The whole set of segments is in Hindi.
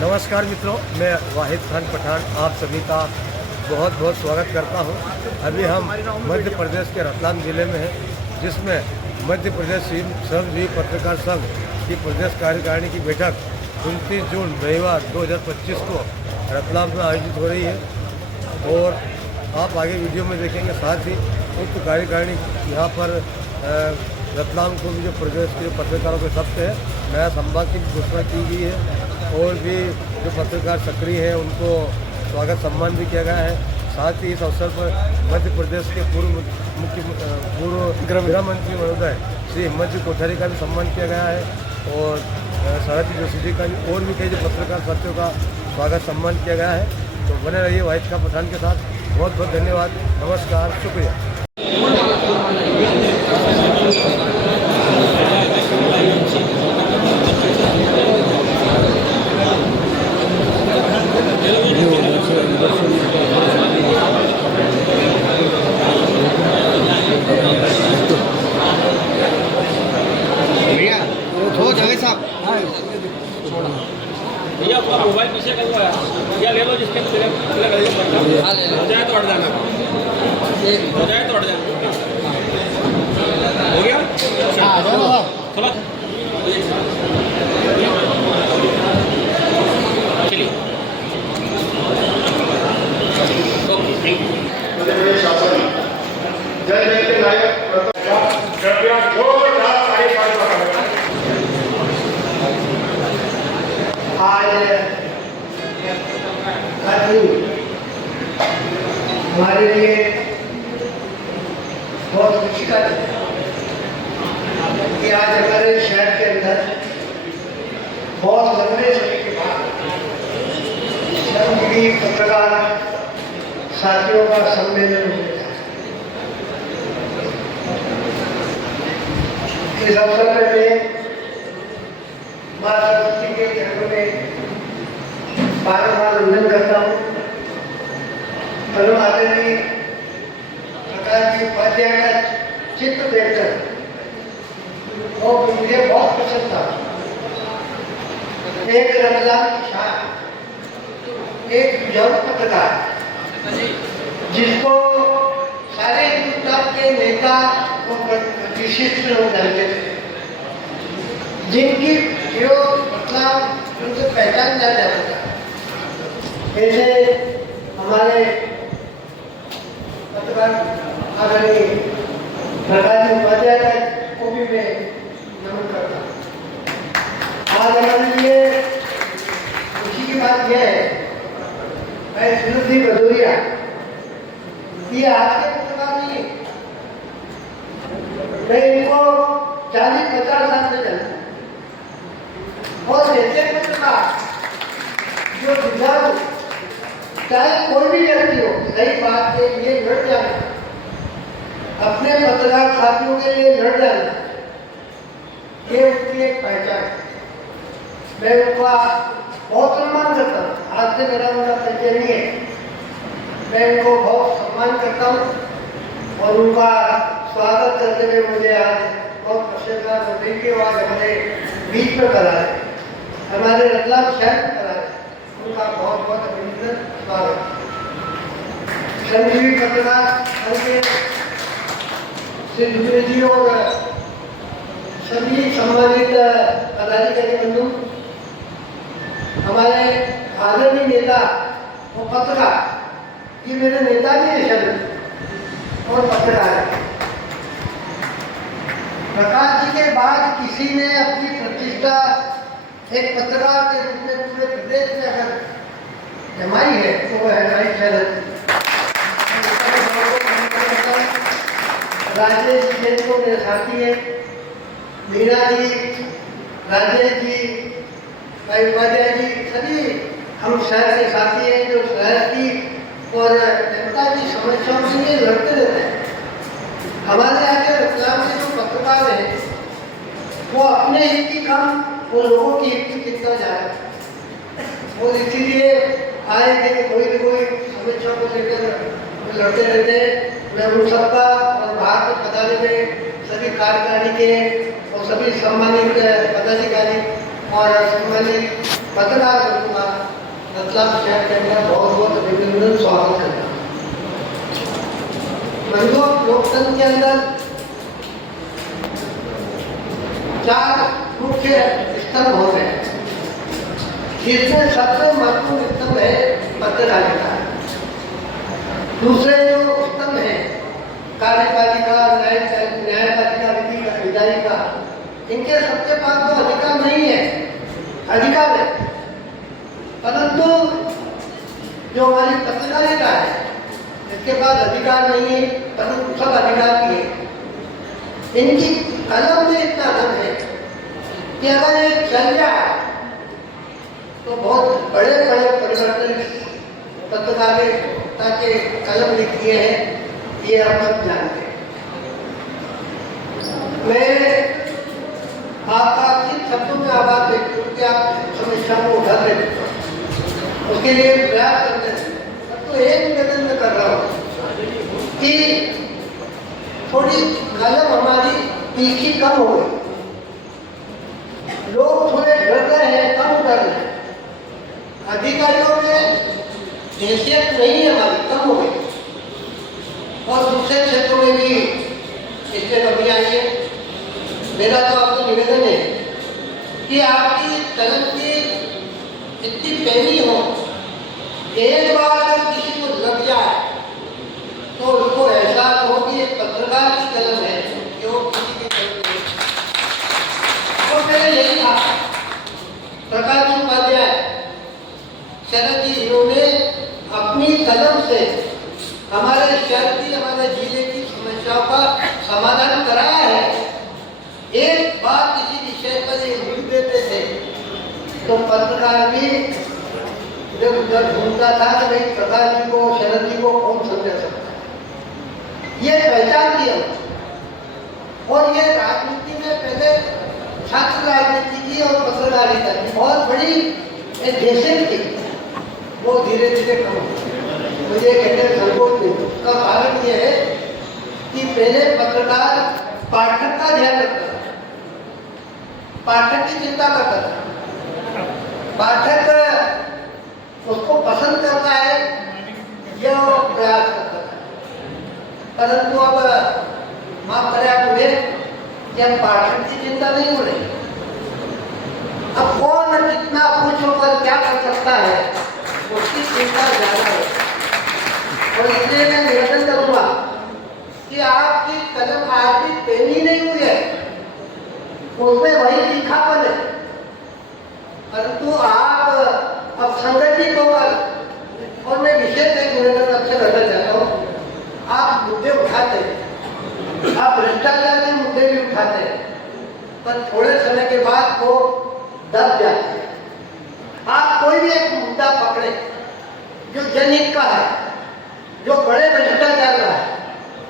नमस्कार मित्रों, मैं वाहिद खान पठान आप सभी का बहुत बहुत स्वागत करता हूं। अभी हम मध्य प्रदेश के रतलाम ज़िले में हैं, जिसमें मध्य प्रदेश श्रमजीवी पत्रकार संघ की प्रदेश कार्यकारिणी की बैठक 29 जून रविवार 2025 को रतलाम में आयोजित हो रही है और आप आगे वीडियो में देखेंगे। साथ ही उक्त कार्यकारिणी यहाँ पर रतलाम को भी जो प्रदेश के पत्रकारों के शब्द है नया संभाग की घोषणा की गई है और भी जो पत्रकार सक्रिय हैं उनको स्वागत सम्मान भी किया गया है। साथ ही इस अवसर पर मध्य प्रदेश के पूर्व गृह मंत्री महोदय श्री हिम्मत जी कोठारी का भी सम्मान किया गया है और सारथी जोशी जी का भी और भी कई जो पत्रकार साथियों का स्वागत सम्मान किया गया है। तो बने रहिए वाहिद खान पठान के साथ। बहुत बहुत धन्यवाद, नमस्कार, शुक्रिया। भैया अपना मोबाइल पीछे कर लो या ले लो, जिसके हो जाए तो हट जाना, हो जाए तो हट जाना। हो गया चलो चलिए। Okay, thank you. जय जय के नायक कृपया जोरदार आज हमारे लिए बहुत खुशी का दिन कि आज हमारे शहर के अंदर बहुत लंबे समय के बाद श्रमजीवी पत्रकार साथियों का सम्मेलन हो गया। इस अवसर पर मैं माँ सरस्वती के चरणों में बार वंदन करता हूँ। परम आदरणीय प्रकाश जी उपाध्याय का चित्र देखकर और मुझे बहुत पसंद था। एक रतलाम की शान, एक बुजुर्ग पत्रकार जिसको सारे हिंदुस्तान के नेता और विशिष्ट लोग जानते थे, जिनकी जो मतलब उनसे पहचान जा जाता था। ऐसे हमारे पत्रकार आदरणीय प्रकाश जी उपाध्याय को भी मैं नमन करता हूँ। आज हमारे लिए खुशी की बात यह है, मैं सुनील भदौरिया ये आज के पत्रकार नहीं, मैं इनको 40-50 साल से जानता हूँ और ऐसे पत्रकार जो जुझारू, चाहे कोई भी व्यक्ति हो, सही बात के लिए लड़ जाना, अपने पत्रकार साथियों के लिए लड़ जाना, ये उनकी एक पहचान है। मैं उनका बहुत सम्मान करता हूँ। आज से मेरा उनका परिचय नहीं है, मैं उनको बहुत सम्मान करता हूँ और उनका स्वागत करते हुए मुझे आज बहुत प्रसन्नता होती है कि वो आज हमारे बीच में करा है, हमारे रतलाम शहर में करा है। उनका बहुत बहुत अभिनंदन, स्वागत। श्रमजीवी पत्रकार श्री जी और सभी सम्मानित पदाधिकारी बंधु, हमारे आदरणीय नेता और पत्रकार, ये मेरे नेता भी है शब्द और पत्रकार है। प्रकाश जी के बाद किसी ने अपनी प्रतिष्ठा एक पत्रकार के रूप में पूरे प्रदेश में अगर जमाई है तो वह है हमारी शहर राजेश जी को मेरे साथी है, मीरा जी, राजेश जी, भाई उपाध्याय जी, सभी हम शहर के साथी हैं जो शहर की और जनता की समस्याओं से ये लड़ते रहते हैं। हमारे यहाँ के रतलाम के जो पत्रकार हैं वो अपने हित की कम वो लोगों की हित की कितना जाए और इसीलिए आए थे कोई न कोई समस्या को लेकर लड़ते रहते हैं। मैं उन सबका और बाहर के पदाधिकारी में सभी कार्यकारिणी के और सभी सम्मानित पदाधिकारी और सम्मानित पत्रकार बंधु का रतलाम शहर के अंदर बहुत बहुत अभिनंदन स्वागत करता हूँ। बंधुओं, लोकतंत्र के अंदर 4 मुख्य स्तंभ होते हैं, जिसमें सबसे महत्वपूर्ण स्तंभ है पत्रकारिता। दूसरे जो स्तंभ है कार्यपालिका, न्यायपालिका, विधायिका, इनके सबके पास तो अधिकार नहीं है, अधिकार है, परंतु जो हमारी पत्रकारिता है इसके पास अधिकार नहीं है, परंतु सब अधिकार भी है। इनकी कलम में इतना दम है कि अगर ये चल जाए तो बहुत बड़े बड़े परिवर्तन पत्रकारिता के कलम ने किए हैं, ये आप सब जानते हैं। मैं आपका किन शब्दों में आवाज देखते हो कि आप समस्या को उठा रहे हैं, उसके लिए प्रयास करते हैं। तो एक निवेदन में कर रहा हूँ कि थोड़ी कलम हमारी तीखी कम हो गई, लोग थोड़े डर रहे हैं, कम डर रहे हैं, अधिकारियों में हैसियत नहीं है हमारी, कम हो गई। और दूसरे क्षेत्रों में भी इसमें कमी आई है। मेरा तो आपको निवेदन है कि आपकी कलम की इतनी पैनी हो, एक बार अगर किसी को लग जाए तो उसको एहसास हो कि एक पत्रकार की कलम है, जो किसी की कलम नहीं। तो मैंने यही कहा, प्रकाश उपाध्याय शरद जी, इन्होंने अपनी कलम से हमारे शहर की, हमारे जिले की समस्याओं का समाधान कराया है। एक बार किसी विषय पर ये लिख देते थे तो पत्रकार भी जब उधर ढूंढता था कि भाई प्रकाश जी को, शरद जी को कौन समझा सकता है, ये पहचान दिया। और ये राजनीति में पहले छात्र राजनीति की और पत्रकारिता की बहुत बड़ी एक देशें थी, वो धीरे धीरे कम हो। मुझे कहते हैं संकोच नहीं। उसका कारण ये है कि पहले पत्रकार पाठक का ध्यान रखता था, पाठक की चिंता करता था, पाठक उसको पसंद करता है यह प्रयास करता था। परंतु अब माफ करें आप मुझे, जब पाठक की चिंता नहीं हो रही, अब कौन कितना खुश होकर क्या कर सकता है उसकी चिंता ज्यादा है। और इसलिए मैं निवेदन करूंगा कि आपकी कलम आज भी पैनी नहीं हुई है, उसमें वही तीखापन है, परंतु आप अब संगठित होकर, और मैं विशेष एक निवेदन आपसे करना चाहता हूँ, आप मुद्दे उठाते हैं, आप भ्रष्टाचार के मुद्दे भी उठाते हैं, पर थोड़े समय के बाद वो दब जाते हैं। आप कोई भी एक मुद्दा पकड़े जो जनहित का है, जो बड़े भ्रष्टाचार का है,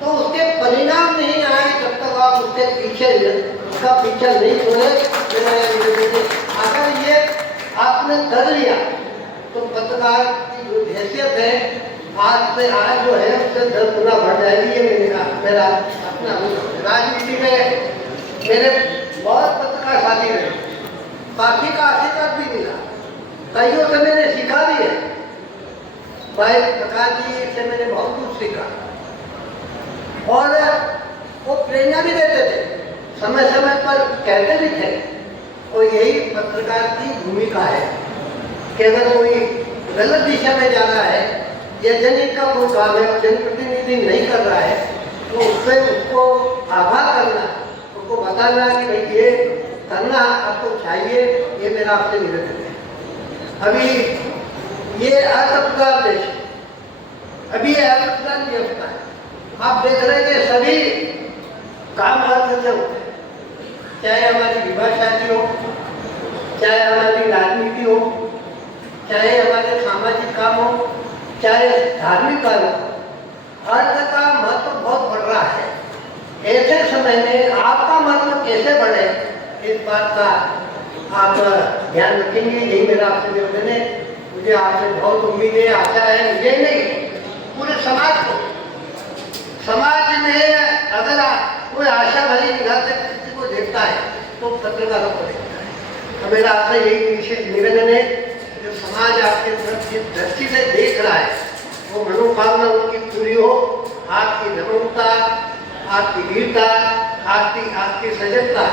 तो उसके परिणाम नहीं आए जब तक आप उसके पीछे उसका पीछा नहीं छोड़े। अगर ये आपने कर लिया तो पत्रकार की जो हैसियत है आज से आज जो है उससे 10 गुना बढ़ जाएगी। ये मेरा अपना राजनीति में मेरे बहुत पत्रकार साथी रहे, काफी का आशीर्वाद भी मिला, कईयों से मैंने सीखा भी है। भाई प्रकाश जी से मैंने बहुत कुछ सीखा और वो प्रेरणा भी देते थे, समय समय पर कहते भी थे। और यही पत्रकार की भूमिका है कि अगर कोई गलत दिशा में जा रहा है या जनहित का कोई काम है, जनप्रतिनिधि नहीं कर रहा है, तो उससे उसको आगाह करना, उसको बताना कि भाई ये करना आपको चाहिए, ये मेरा आपसे निवेदन है। अभी ये अर्थप्रधान देश, अभी ये अर्थप्रधान व्यवस्था है, आप देख रहे हैं कि सभी काम अर्थ से होते हैं, चाहे हमारी विभाषादी हो, चाहे हमारी राजनीति हो, चाहे हमारे सामाजिक काम हो, चाहे धार्मिक काम हो, अर्थ का महत्व बहुत बढ़ रहा है। ऐसे समय में आपका महत्व कैसे बढ़े, इस बात का आप ध्यान रखेंगे, यही मेरा आपसे निवेदन है। मुझे आपसे बहुत उम्मीद है, आशा है, मुझे नहीं पूरे समाज को, समाज में अगर कोई आशा भरी निगाह से किसी को देखता है तो पत्रकारों को देखता है। तो मेरा आपसे यही विशेष निवेदन है दृष्टि से देख रहा है वो मनोकामना उनकी पूरी हो। आपकी नम्रता, आपकी वीरता, आपकी सजगता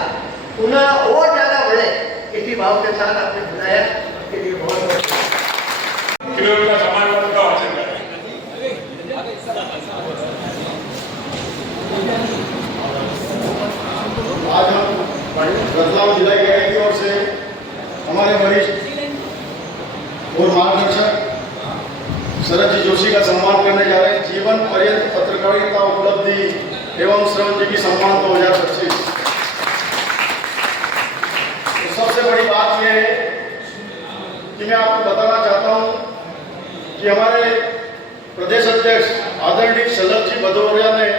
पुनः और ज्यादा बढ़े, इसी भाव के साथ आपने बुलाया, इसके लिए बहुत बहुत किलोमीटर समान पत्र का वाचन करें। आज हम रतलाम जिला की ओर से हमारे वरिष्ठ और मार्गदर्शक शरद जी जोशी का सम्मान करने जा रहे हैं। जीवन पर्यंत पत्रकारिता उपलब्धि एवं श्रमजीवी सम्मान 2025। तो सबसे बड़ी बात यह है कि मैं आपको बताना चाहता हूं कि हमारे प्रदेश अध्यक्ष आदरणीय शरद जी भदौरिया ने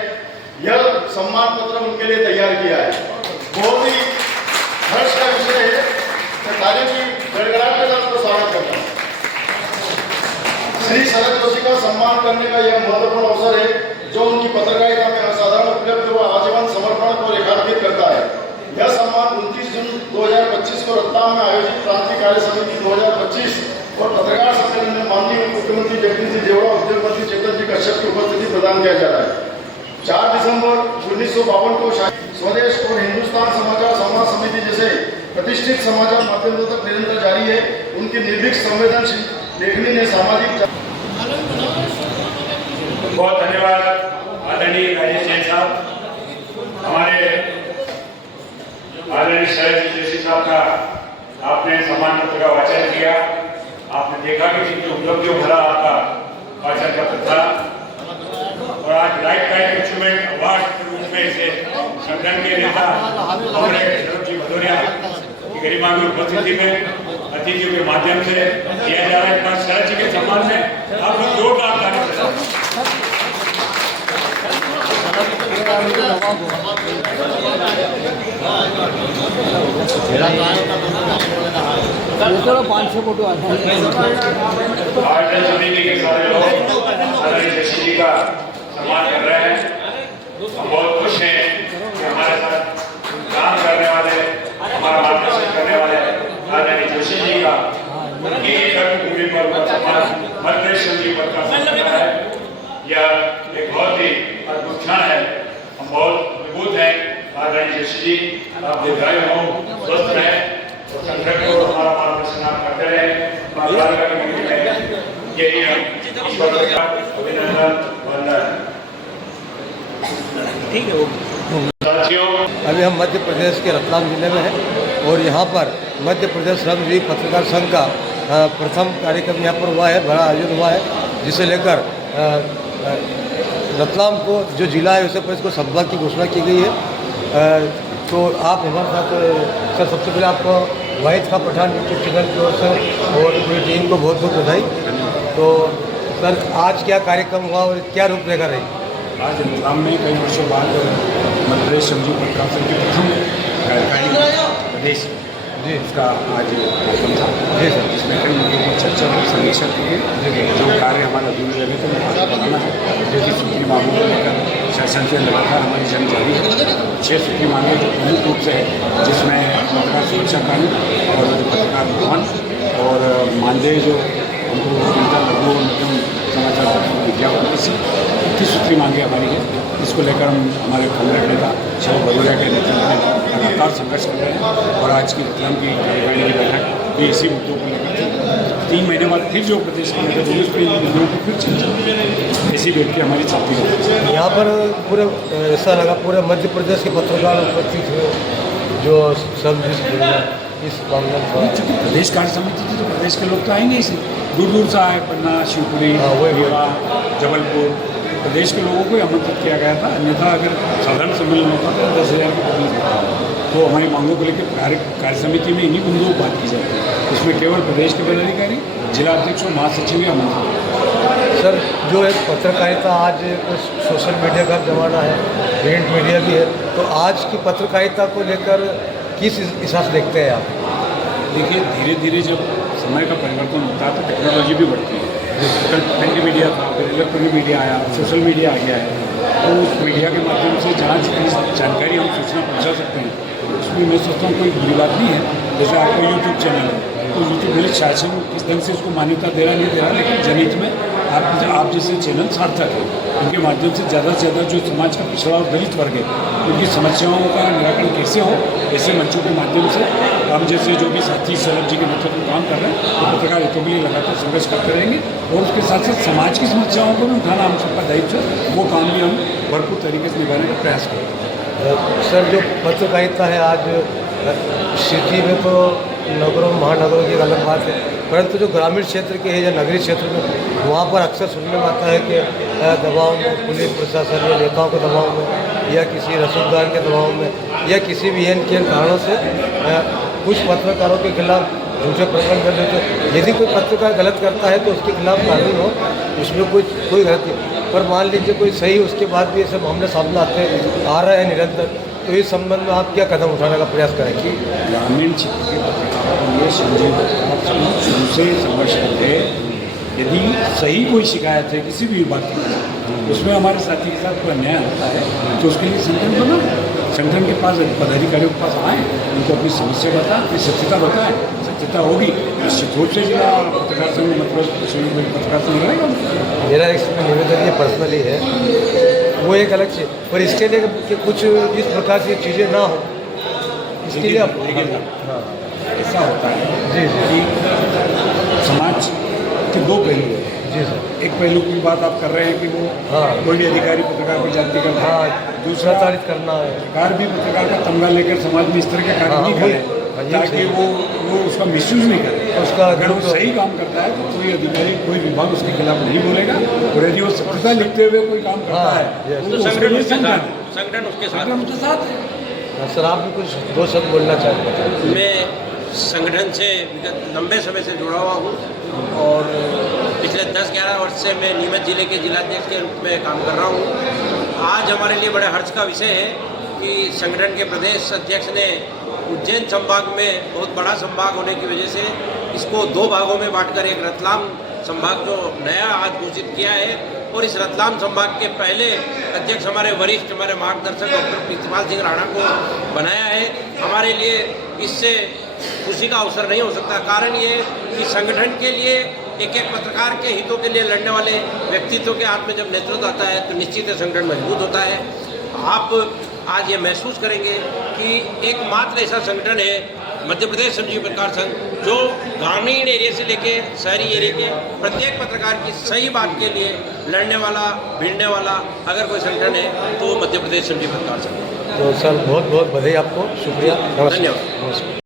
यह सम्मान पत्र उनके लिए तैयार किया है। बहुत ही हर्ष का विषय है। मैं ताली की गड़गड़ाहट के साथ उसको स्वागत करता हूँ। श्री शरद जोशी का सम्मान करने का यह महत्वपूर्ण अवसर है जो उनकी पत्रकारिता में असाधारण उपलब्धि व आजीवन समर्पण को रेखांकित करता है। यह सम्मान 29 जून 2025 को रतलाम में आयोजित क्रांति कार्य समिति 2025 और पत्रकार सम्मेलन में माननीय मुख्यमंत्री जगदीश जी देवड़ा, उद्योग मंत्री चेतन जी कश्यप की उपस्थिति प्रदान किया जा रहा है। 4 दिसंबर 1952 को स्वदेश और हिंदुस्तान समाचार संवाद समिति जैसे प्रतिष्ठित समाचार माध्यमों तक निरंतर जारी है। उनकी निर्भीक संवेदनशील लेखनी ने सामाजिक। बहुत धन्यवाद आदरणीय राजेश जैन साहब। हमारे आदरणीय शरद जोशी साहब का आपने सम्मान पत्र का वाचन किया। आपने देखा कि कितनी उपलब्धियों भरा आपका वाचन पत्र था और आज लाइफ टाइम अचीवमेंट अवार्ड के रूप में इसे संगठन के नेता हमारे शरद जी भदौरिया की गरिमामय उपस्थिति में अतिथियों के माध्यम से दिया जा रहा है। शरद जी के सम्मान में आप लोग जोरदार ताली बजाएं। चलो 500 फोटो आ जाए। आयोजन समिति के सारे लोग आदरणीय जोशी जी का सम्मान कर रहे हैं। हम बहुत खुश हैं कि हमारे साथ काम करने वाले, हमारा मार्गदर्शन करने वाले आदरणीय जोशी जी का उनकी कर्मभूमि पर सम्मान मध्य संजीव पद का सम्मान है। यह एक बहुत ही अद्भुत क्षण है। हम बहुत मजबूत हैं। आदरणीय जोशी जी आप दीर्घायु हों, स्वस्थ रहें और संगठन को हमारा मार्गदर्शन आप करते रहें। यही हम ईश्वर का अभिनंदन वंदन। ठीक है वो साथियों, अभी हम मध्य प्रदेश के रतलाम जिले में हैं और यहाँ पर मध्य प्रदेश श्रमजीवी पत्रकार संघ का प्रथम कार्यक्रम यहाँ पर हुआ है, बड़ा आयोजन हुआ है, जिसे लेकर रतलाम को जो जिला है उसे पर इसको संभाग की घोषणा की गई है। तो आप हमारे साथ सर, सबसे पहले आपको वाहिद खां पठान यूट्यूब चैनल की ओर से और पूरी टीम को बहुत बहुत बधाई। तो सर, आज क्या कार्यक्रम हुआ और क्या रूपरेखा रही? आज रतलाम में कई वर्षों बाद मध्य प्रदेश श्रमजीवी पत्रकार संघ की प्रथम कार्यकारिणी प्रदेश जी इसका आज कार्यक्रम था। जी सर। जिसमें कई मुद्दों पर चर्चा और समीक्षा की गई। जो कार्य हमारा अधूरे रहे थे वो आगे बढ़ाना है, जो कि सूत्री मांगों को लेकर शासन से लगातार हमारी जंग जारी है। 6 सूत्री मांगे जो प्रमुख रूप से है, जिसमें पत्रकार सुरक्षा कानून और पत्रकार भवन और मानदेय जो हमको मिलता लघु और मध्यम समाचार पत्रों विज्ञापन की 30 सूत्री मांगे हमारी है। इसको लेकर हम हमारे कांग्रेस नेता शरद भदौरिया के नेतृत्व में लगातार संघर्ष कर रहे हैं और आज की रतलाम की कार्यकारिणी की बैठक भी इसी मुद्दों को लेकर थी। 3 महीने बाद फिर जो प्रदेश के नेता उस मुद्दों को फिर चर्चा ऐसी व्यक्ति हमारी चलती है। यहाँ पर पूरे ऐसा लगा पूरे मध्य प्रदेश के पत्रकार उपस्थित हुए जो सब इस मामले में प्रदेश कार्य समिति थी तो प्रदेश के लोग तो आएंगे इसी दूर दूर से आए। पन्ना, शिवपुरी, रीवा, जबलपुर प्रदेश के लोगों को आमंत्रित किया गया था। अन्यथा अगर साधारण सम्मेलन होता तो 10,000 की पब्लिक होता। तो हमारी मांगों को लेकर कार्य समिति में इन्हीं बिंदुओं पर बात की जाती है। इसमें केवल प्रदेश के पदाधिकारी, जिला अध्यक्ष और महासचिव ही आमंत्रित। सर, जो एक पत्रकारिता आज सोशल मीडिया का ज़माना है, प्रिंट मीडिया भी है, तो आज की पत्रकारिता को लेकर किस हिसाब से देखते हैं आप? देखिए, धीरे धीरे जब समय का परिवर्तन होता है तो टेक्नोलॉजी भी बढ़ती है। कल प्रिंट मीडिया था, फिर इलेक्ट्रॉनिक मीडिया आया, सोशल मीडिया आ गया है। तो उस मीडिया के माध्यम से जहाँ जानकारी हम सूचना पहुँचा सकते हैं, उसमें मैं सोचता हूँ कोई बुरी बात नहीं है। जैसे आपका यूट्यूब चैनल है, तो यूट्यूब दलित शासन किस ढंग से उसको मान्यता दे रहा नहीं दे रहा, लेकिन जनहित में आप जैसे चैनल सार्थक है। उनके माध्यम से ज़्यादा से ज़्यादा जो समाज का पिछड़ा और दलित वर्ग है उनकी समस्याओं का निराकरण कैसे हो, ऐसे मंचों के माध्यम से हम जैसे जो भी साथी सौरभ जी के नेतृत्व में काम कर रहे हैं वो पत्रकार हितों के लिए लगातार संघर्ष करते रहेंगे और उसके साथ साथ समाज की समस्याओं को भी उठाना हम सबका दायित्व है। वो काम भी हम भरपूर तरीके से निभाने का प्रयास करेंगे। सर, जो पत्रकारिता है आज सिटी में तो नगरों महानगरों की एक अलग बात है, परंतु जो ग्रामीण क्षेत्र के है या नगरीय क्षेत्र में वहाँ पर अक्सर सुनने में आता है कि दबाव में पुलिस प्रशासन या नेताओं के दबाव में या किसी रसूखदार के दबाव में या किसी भी एन के कारणों से कुछ पत्रकारों के खिलाफ झूठे प्रकरण कर देते हैं। यदि कोई पत्रकार गलत करता है तो उसके खिलाफ कानून हो, उसमें कोई गलत नहीं, पर मान लीजिए कोई सही उसके बाद भी ये सब मामले सामने आ रहे हैं निरंतर, तो इस संबंध में आप क्या कदम उठाने का प्रयास करेंगे? ग्रामीण क्षेत्र के पत्रकारों के लिए शुरू से संघर्ष करते हैं। यदि सही कोई शिकायत है किसी भी बात की, उसमें हमारे साथी के साथ कोई अन्याय होता है तो उसके लिए संगठन बना, संगठन के पास पदाधिकारियों के पास आए, उनको अपनी समस्या बताएं, अपनी सत्यता बताएं। सत्यता होगी निश्चित रूप से जिला पत्रकार संघ मतलब पत्रकार संघ रहेगा। मेरा इसमें निवेदन ये पर्सनली है, वो एक अलग चीज़, पर इसके लिए कि कुछ इस प्रकार की चीज़ें ना हो, इसके लिए आप हाँ ऐसा होता है जी जी समाज के दो पहलू हैं। जी सर। एक पहलू की बात आप कर रहे हैं कि वो हाँ। कोई भी अधिकारी पत्रकार पर जाति करता है, हाँ, दूसरा प्रताड़ित करना है। सरकार भी पत्रकार का तमगा लेकर समाज में इस तरह के कार्य हाँ, नहीं वही। करे हाँ, ये ताकि सही। वो उसका मिसयूज नहीं करे। उसका अगर वो सही काम करता है तो कोई अधिकारी कोई विभाग उसके खिलाफ नहीं बोलेगा, और यदि वो सत्यता लिखते हुए कोई काम करता हाँ, है yes। तो संगठन उसके उसके लिए साथ, संगठन उसके साथ। संगठन उसके साथ है। सर, आप भी कुछ दो शब्द बोलना चाहते हैं? मैं संगठन से विगत लंबे समय से जुड़ा हुआ हूँ और पिछले 10-11 वर्ष से मैं नीमच जिले के जिलाध्यक्ष के रूप में काम कर रहा हूँ। आज हमारे लिए बड़े हर्ष का विषय है कि संगठन के प्रदेश अध्यक्ष ने उज्जैन संभाग में बहुत बड़ा संभाग होने की वजह से इसको 2 भागों में बांटकर एक रतलाम संभाग जो नया आज घोषित किया है, और इस रतलाम संभाग के पहले अध्यक्ष हमारे वरिष्ठ हमारे मार्गदर्शक डॉक्टर प्रीतिपाल सिंह राणा को बनाया है। हमारे लिए इससे खुशी का अवसर नहीं हो सकता। कारण ये कि संगठन के लिए एक पत्रकार के हितों के लिए लड़ने वाले व्यक्तित्व के हाथ में जब नेतृत्व आता है तो निश्चित है संगठन मजबूत होता है। आप आज ये महसूस करेंगे कि एकमात्र ऐसा संगठन है मध्य प्रदेश श्रमजीवी पत्रकार संघ जो ग्रामीण एरिया से लेके शहरी एरिया के प्रत्येक पत्रकार की सही बात के लिए लड़ने वाला भिड़ने वाला अगर कोई संगठन है तो वो मध्य प्रदेश श्रमजीवी पत्रकार संघ। तो सर, बहुत बहुत बधाई आपको, शुक्रिया, धन्यवाद। नमस्कार।